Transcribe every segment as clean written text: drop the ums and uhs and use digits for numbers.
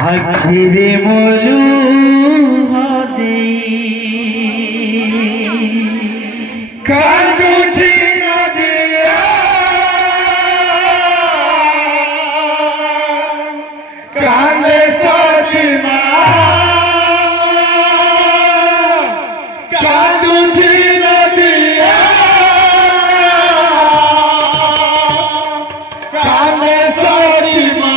আখিরে মলু হদে কাঁদুছি নদিয়া কান্দে সচিমা কাঁদুছি নদিয়া কান্দে সচিমা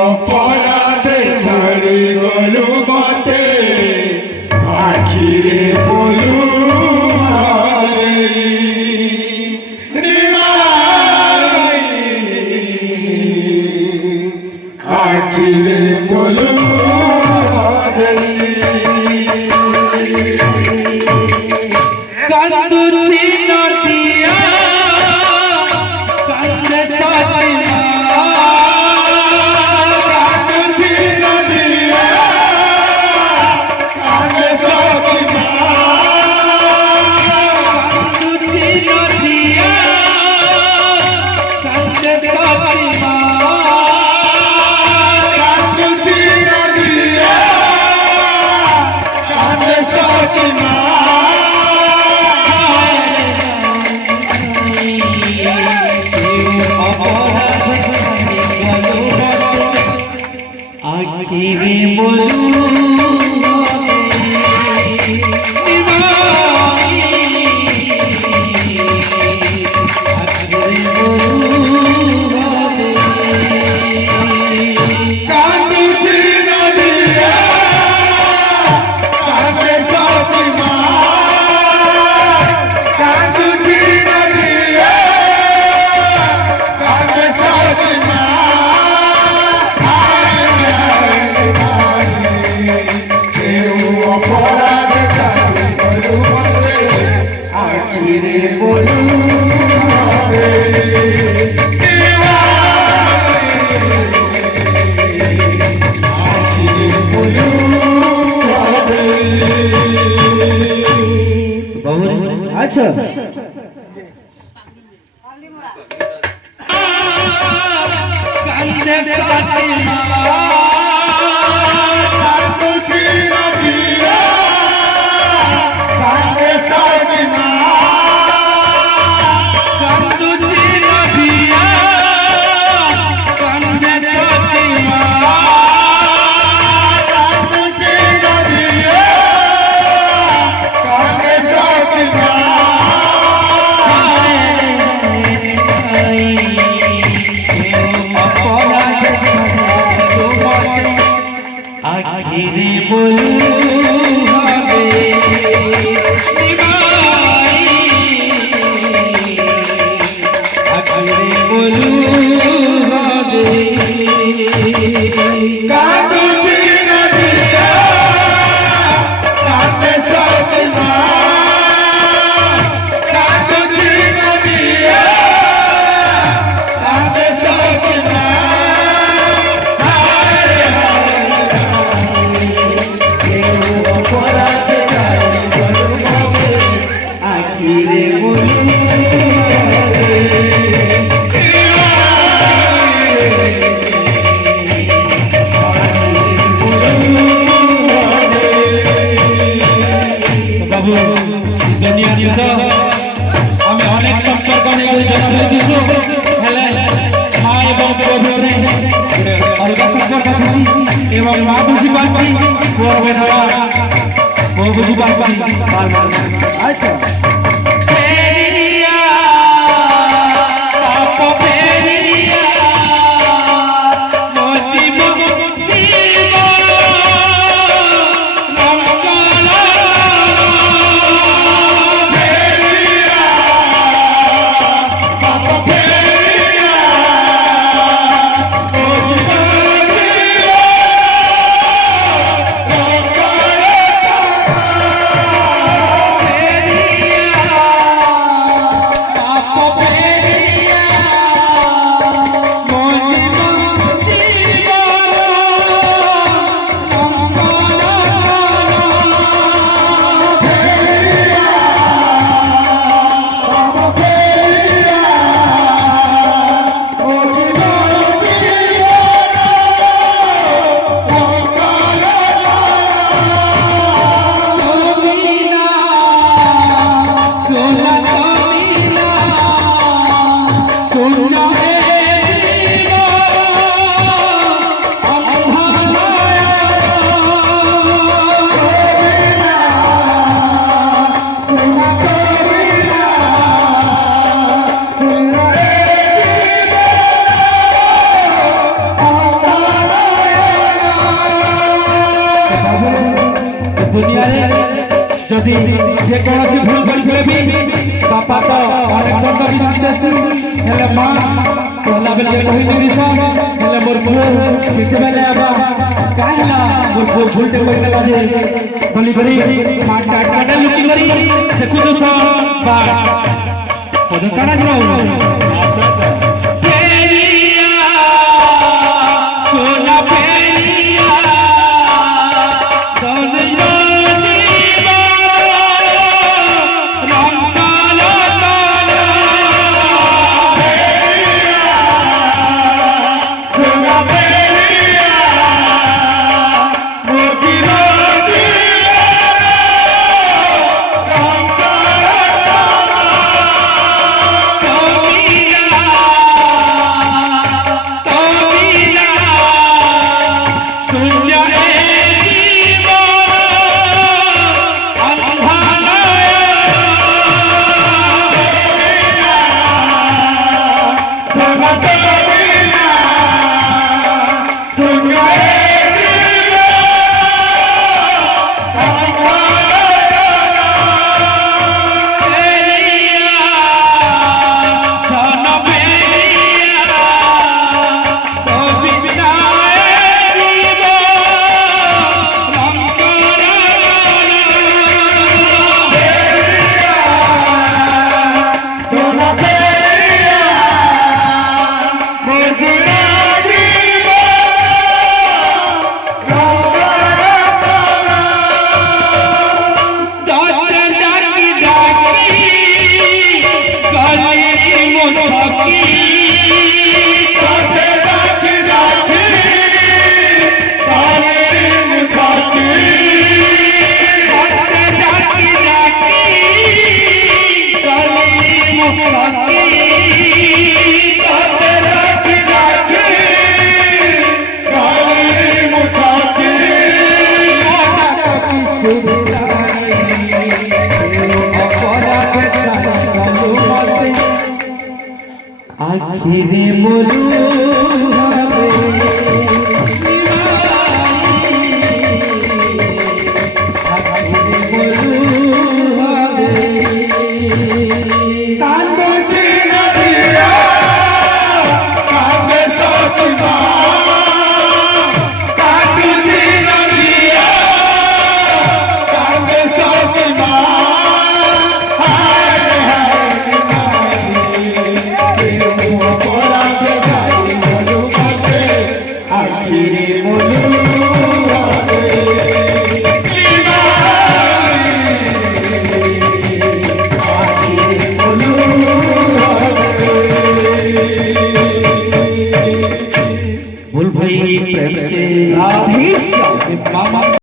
অপরাধে ছাড়ি গলু মতে আখিরে বলু আখিরে বলু কান্দুছি নদিয়া কান্দে সচিমা আখিরে বলু আখিরে বলু আচ্ছা কান্দে সচিমা কান্দুছি নদিয়া কান্দে সচিমা কান্দুছি নদিয়া কান্দে সচিমা কান্দুছি নদিয়া কান্দে সচিমা আখিরে বলু হবে আখিরে বলু হবে কাঁদুছি নদিয়া কান্দে সচিমা কাঁদুছি নদিয়া কান্দে সচিমা আখিরে বলু বাবু আমি অনেক সম্পর্ক হেলে মা এবং এবং মা বুঝি পাচ্ছি বুঝি পাচ্ছি আচ্ছা দুনিয়ারে যদি যে কৌশি ভুল করে भी বাপা তো অনেক বড় বিশেষ হেলে মা তোলা বেলে কহি দিছ হেলে মোর পুଅ সেবেলে আবা কাহিলা মোর পুଅ ভুলতে কইলা যে বলি বলি মা কাটা লুচি করি দেখু তো সব বা পদ কাটা যাও আখিরে মরু